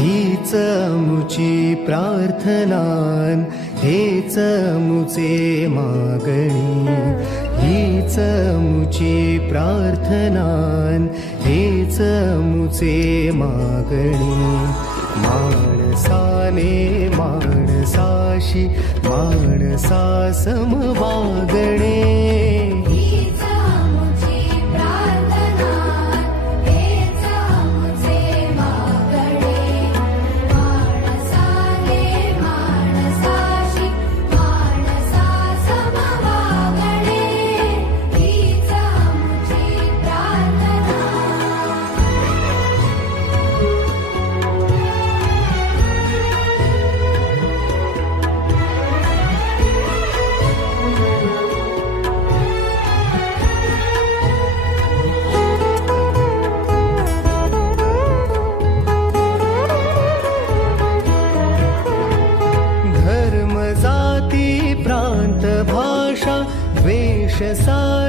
हीच मुची प्रार्थनान, हेच मुचे मागणी. हीच मुची प्रार्थनान, हेच मुचे मागणी. माणसाने माणसाशी माणसा सम वागणे. भाषा द्वेष सा